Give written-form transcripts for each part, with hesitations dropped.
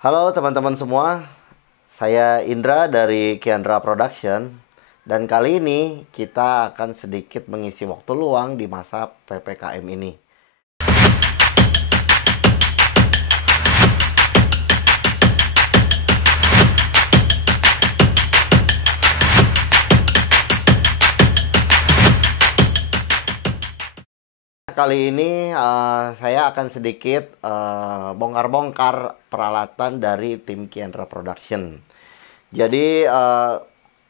Halo teman-teman semua, saya Indra dari Kiandra Production. Dan kali ini kita akan sedikit mengisi waktu luang di masa PPKM ini. Kali ini saya akan sedikit bongkar-bongkar peralatan dari tim Kiandra Production. Jadi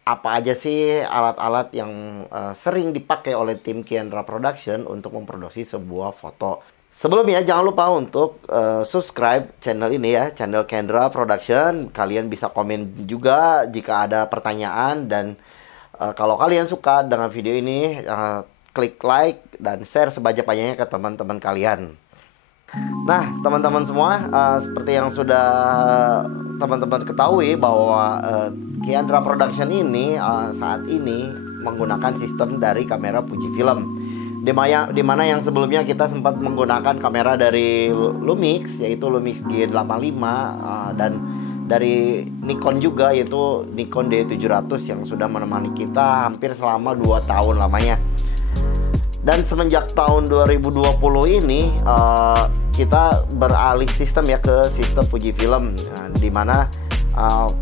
apa aja sih alat-alat yang sering dipakai oleh tim Kiandra Production untuk memproduksi sebuah foto. Sebelumnya jangan lupa untuk subscribe channel ini ya, channel Kiandra Production. Kalian bisa komen juga jika ada pertanyaan, dan kalau kalian suka dengan video ini, klik like dan share sebanyak-banyaknya ke teman-teman kalian. Nah, teman-teman semua, seperti yang sudah teman-teman ketahui bahwa Kiandra Production ini saat ini menggunakan sistem dari kamera Fujifilm. Dimana yang sebelumnya kita sempat menggunakan kamera dari Lumix, yaitu Lumix G85, dan dari Nikon juga, yaitu Nikon D700 yang sudah menemani kita hampir selama 2 tahun lamanya. Dan semenjak tahun 2020 ini kita beralih sistem ya ke sistem Fujifilm, dimana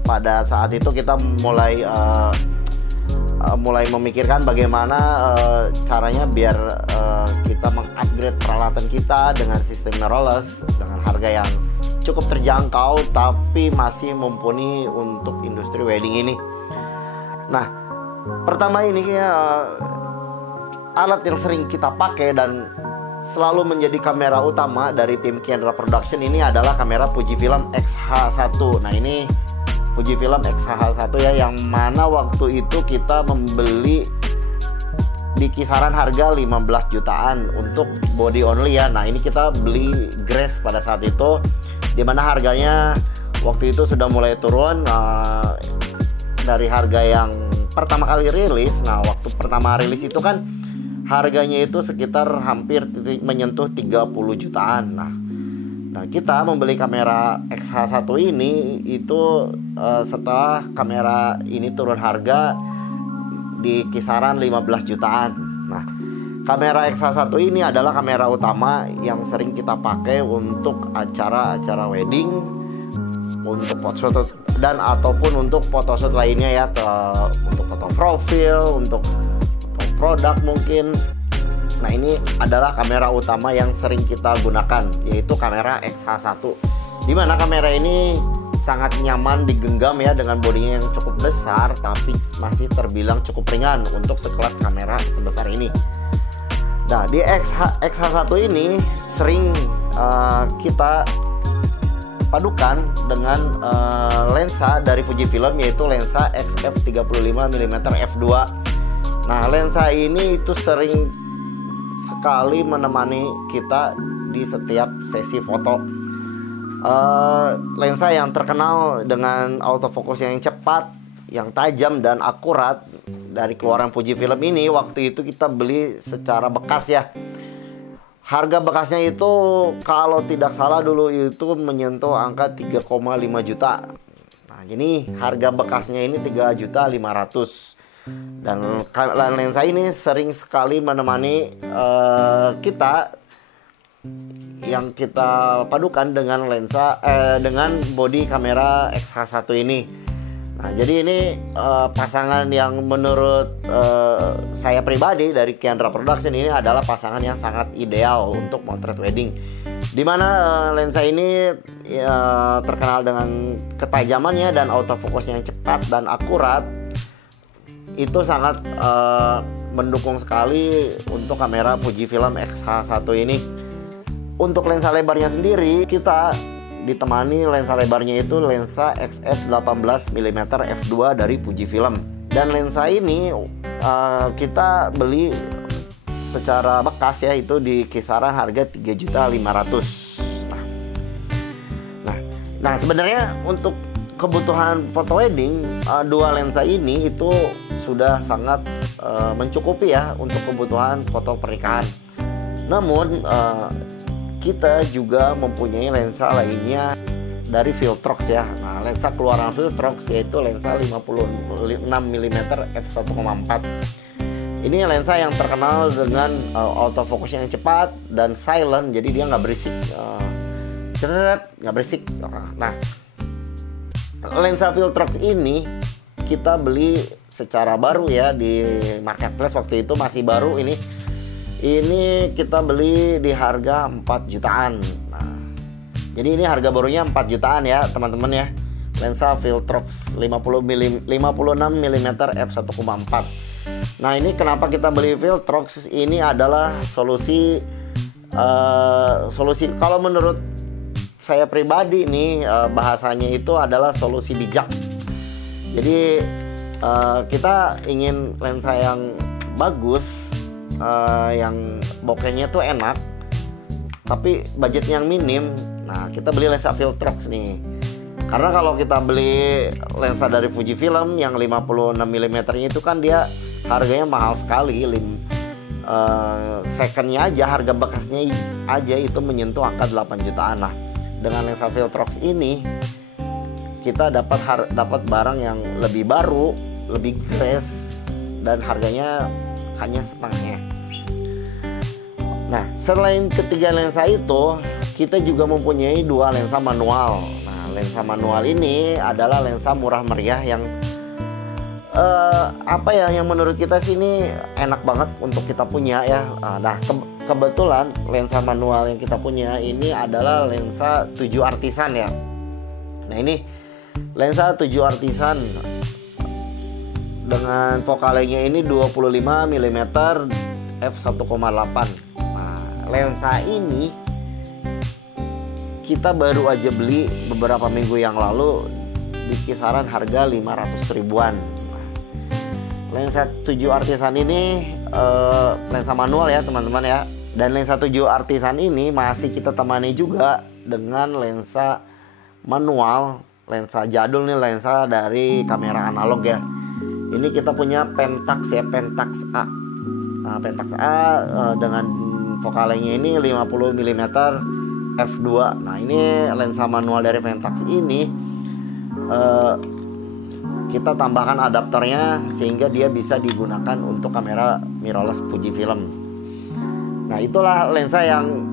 pada saat itu kita mulai memikirkan bagaimana caranya biar kita mengupgrade peralatan kita dengan sistem mirrorless dengan harga yang cukup terjangkau tapi masih mumpuni untuk industri wedding ini. Nah, pertama ini alat yang sering kita pakai dan selalu menjadi kamera utama dari tim Kiandra Production ini adalah kamera Fujifilm X-H1. Nah, ini Fujifilm X-H1 ya, yang mana waktu itu kita membeli di kisaran harga 15 jutaan untuk body only ya. Nah, ini kita beli Grace pada saat itu, dimana harganya waktu itu sudah mulai turun dari harga yang pertama kali rilis. Nah, waktu pertama rilis itu kan harganya itu sekitar hampir menyentuh 30 jutaan. Nah, kita membeli kamera X-H1 ini itu setelah kamera ini turun harga di kisaran 15 jutaan. Nah, kamera X-H1 ini adalah kamera utama yang sering kita pakai untuk acara-acara wedding, untuk photoshoot dan ataupun untuk photoshoot lainnya ya, untuk foto profil, untuk produk mungkin. Nah, ini adalah kamera utama yang sering kita gunakan, yaitu kamera X-H1, dimana kamera ini sangat nyaman digenggam ya, dengan bodinya yang cukup besar tapi masih terbilang cukup ringan untuk sekelas kamera sebesar ini. Nah, di X-H1 ini sering kita padukan dengan lensa dari Fujifilm, yaitu lensa XF35mm f2. Nah, lensa ini itu sering sekali menemani kita di setiap sesi foto. Lensa yang terkenal dengan autofocus yang cepat, yang tajam dan akurat dari keluaran Fujifilm ini, waktu itu kita beli secara bekas ya. Harga bekasnya itu kalau tidak salah dulu itu menyentuh angka 3,5 juta. Nah, ini harga bekasnya ini 3.500.000. Dan lensa ini sering sekali menemani kita, yang kita padukan dengan dengan body kamera X-H1 ini. Nah, jadi ini pasangan yang menurut saya pribadi dari Kiandra Production ini adalah pasangan yang sangat ideal untuk motret wedding, dimana lensa ini terkenal dengan ketajamannya dan autofocus yang cepat dan akurat. Itu sangat mendukung sekali untuk kamera Fujifilm X-H1 ini. Untuk lensa lebarnya sendiri, kita ditemani lensa lebarnya itu lensa XF18mm f2 dari Fujifilm. Dan lensa ini kita beli secara bekas ya, itu di kisaran harga 3.500.000. Nah, sebenarnya untuk kebutuhan foto wedding, dua lensa ini itu sudah sangat mencukupi ya untuk kebutuhan foto pernikahan. Namun kita juga mempunyai lensa lainnya dari Viltrox ya. Nah, lensa keluaran Viltrox yaitu lensa 56 mm f1,4. Ini lensa yang terkenal dengan autofocus yang cepat dan silent, jadi dia nggak berisik, nggak berisik. Nah, lensa Viltrox ini kita beli secara baru ya di marketplace, waktu itu masih baru ini. Ini kita beli di harga 4 jutaan. Nah, jadi ini harga barunya 4 jutaan ya teman-teman ya. Lensa Viltrox 56 mm f1,4. Nah, ini kenapa kita beli Viltrox? Ini adalah solusi kalau menurut saya pribadi nih, bahasanya itu adalah solusi bijak. Jadi kita ingin lensa yang bagus, yang bokehnya tuh enak, tapi budget yang minim. Nah, kita beli lensa Viltrox nih. Karena kalau kita beli lensa dari Fujifilm yang 56 mm itu kan dia harganya mahal sekali. Secondnya aja, harga bekasnya aja itu menyentuh angka 8 jutaan. Nah, dengan lensa Viltrox ini kita dapat barang yang lebih baru, lebih fresh, dan harganya hanya setengahnya. Nah, selain ketiga lensa itu, kita juga mempunyai 2 lensa manual. Nah, lensa manual ini adalah lensa murah meriah yang yang menurut kita sih ini enak banget untuk kita punya ya. Nah, kebetulan lensa manual yang kita punya ini adalah lensa 7 artisan ya. Nah, ini lensa 7 artisan dengan fokalenya ini 25 mm f1,8. Nah, lensa ini kita baru aja beli beberapa minggu yang lalu di kisaran harga 500 ribuan. Lensa 7 artisan ini lensa manual ya teman-teman ya. Dan lensa 7 artisan ini masih kita temani juga dengan lensa manual, lensa jadul nih, lensa dari kamera analog ya. Ini kita punya Pentax ya, Pentax A. Nah, Pentax A dengan fokalenya ini 50 mm f2. Nah, ini lensa manual dari Pentax ini kita tambahkan adaptornya sehingga dia bisa digunakan untuk kamera mirrorless Fujifilm. Nah, itulah lensa yang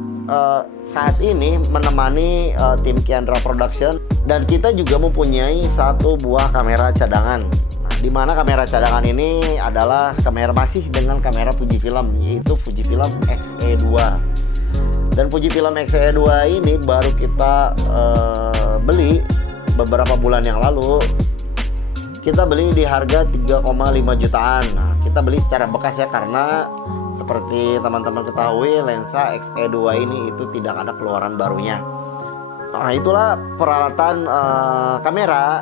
saat ini menemani tim Kiandra Production, dan kita juga mempunyai 1 buah kamera cadangan. Nah, di mana kamera cadangan ini adalah kamera masih dengan kamera Fujifilm, yaitu Fujifilm X-E2. Dan Fujifilm X-E2 ini baru kita beli beberapa bulan yang lalu. Kita beli di harga 3,5 jutaan. Nah, kita beli secara bekas ya, karena seperti teman-teman ketahui, lensa X-E2 ini itu tidak ada keluaran barunya. Nah, itulah peralatan kamera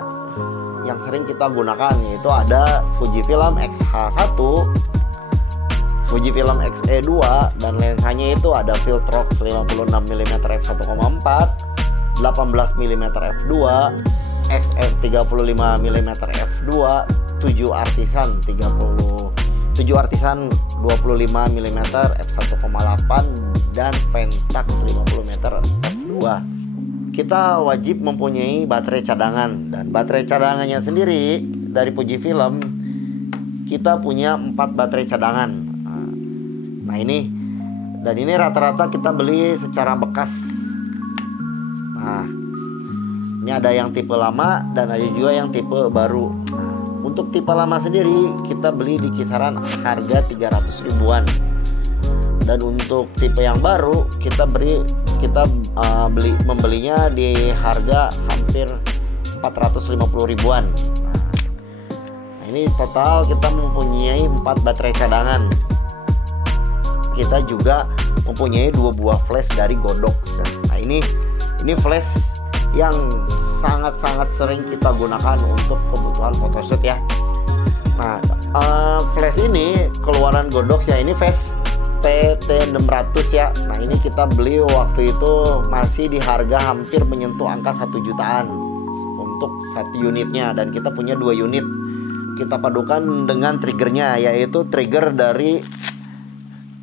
yang sering kita gunakan, yaitu ada Fujifilm X-H1, Fujifilm X-E2, dan lensanya itu ada Viltrox 56 mm f1,4, 18 mm f2, XF 35 mm f2, 7 artisan 25 mm f1,8, dan Pentax 50 mm f2. Kita wajib mempunyai baterai cadangan, dan baterai cadangannya sendiri dari Fujifilm kita punya 4 baterai cadangan. Nah, ini rata-rata kita beli secara bekas. Nah, ini ada yang tipe lama dan ada juga yang tipe baru. Untuk tipe lama sendiri kita beli di kisaran harga 300 ribuan. Dan untuk tipe yang baru kita membelinya di harga hampir 450 ribuan. Nah, ini total kita mempunyai 4 baterai cadangan. Kita juga mempunyai 2 buah flash dari Godox. Nah, ini flash yang sangat-sangat sering kita gunakan untuk kebutuhan photoshoot ya. Nah, flash ini keluaran Godox ya, ini flash TT600 ya. Nah, ini kita beli waktu itu masih di harga hampir menyentuh angka 1 jutaan untuk 1 unitnya, dan kita punya 2 unit. Kita padukan dengan triggernya, yaitu trigger dari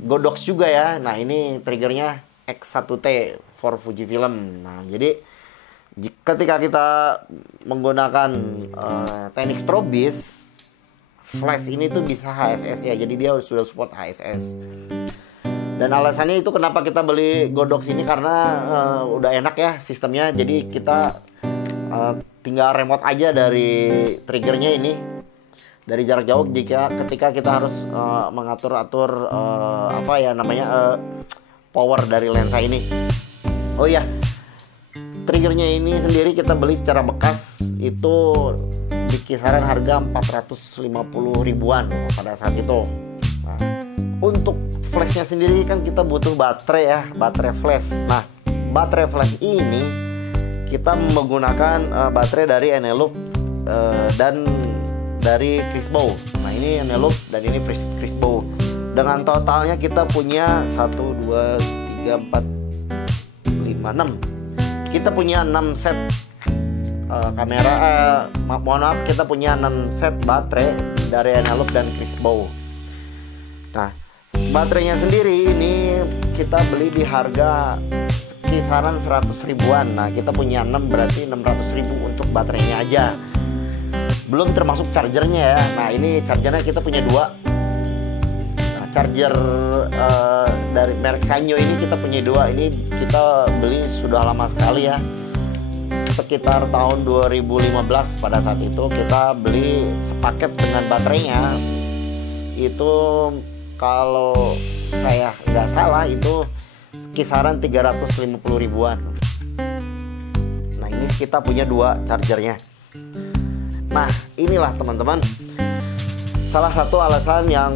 Godox juga ya. Nah, ini triggernya X1T for Fujifilm. Nah, jadi ketika kita menggunakan teknik strobis, flash ini tuh bisa HSS ya, jadi dia sudah support HSS. Dan alasannya itu kenapa kita beli Godox ini karena udah enak ya sistemnya. Jadi kita tinggal remote aja dari triggernya ini dari jarak jauh. Ketika kita harus mengatur-atur apa ya namanya power dari lensa ini. Oh iya, triggernya ini sendiri kita beli secara bekas itu di kisaran harga 450 ribuan pada saat itu. Nah, untuk flashnya sendiri kan kita butuh baterai ya, baterai flash. Nah, baterai flash ini kita menggunakan baterai dari Eneloop dan dari Crispo. Nah, ini Eneloop dan ini Crispo. Dengan totalnya kita punya 1, 2, 3, 4, 5, 6. Kita punya 6 set kamera. Mohon maaf, kita punya 6 set baterai dari Eneloop dan Crispo. Nah, baterainya sendiri ini kita beli di harga kisaran 100 ribuan. Nah, kita punya 6 berarti 600 ribu untuk baterainya aja. Belum termasuk chargernya ya. Nah, ini chargernya kita punya 2. Nah, charger dari merek Sanyo ini kita punya 2. Ini kita beli sudah lama sekali ya. Sekitar tahun 2015 pada saat itu kita beli sepaket dengan baterainya. Itu kalau saya nggak salah itu kisaran 350 ribuan. Nah, ini kita punya 2 chargernya. Nah, inilah teman-teman salah satu alasan yang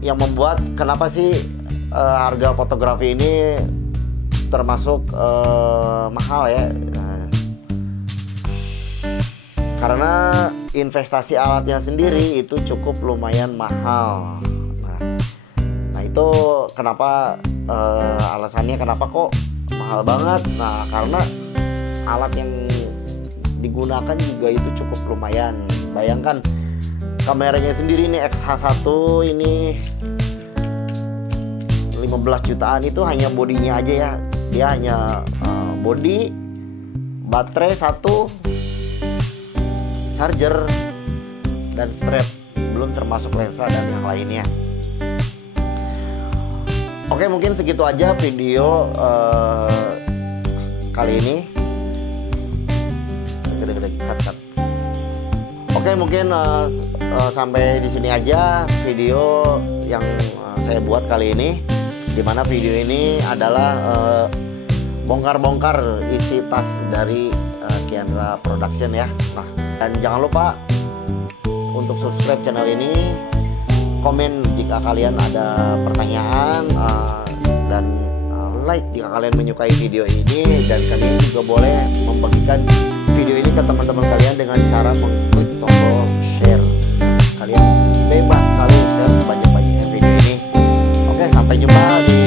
membuat kenapa sih harga fotografi ini termasuk mahal ya. Karena investasi alatnya sendiri itu cukup lumayan mahal. Nah itu kenapa alasannya kenapa kok mahal banget. Nah, karena alat yang digunakan juga itu cukup lumayan. Bayangkan kameranya sendiri ini XH1 ini 15 jutaan, itu hanya bodinya aja ya. Dia hanya body, baterai 1, charger dan strap, belum termasuk lensa dan yang lainnya. Oke, mungkin segitu aja video kali ini. Oke, mungkin sampai di sini aja video yang saya buat kali ini. Dimana video ini adalah bongkar-bongkar isi tas dari Kiandra Production ya. Nah, dan jangan lupa untuk subscribe channel ini, komen jika kalian ada pertanyaan, dan like jika kalian menyukai video ini. Dan kalian juga boleh membagikan video ini ke teman-teman kalian dengan cara mengklik tombol share. Kalian bebas sekali share sebanyak-banyaknya video ini. Oke, sampai jumpa di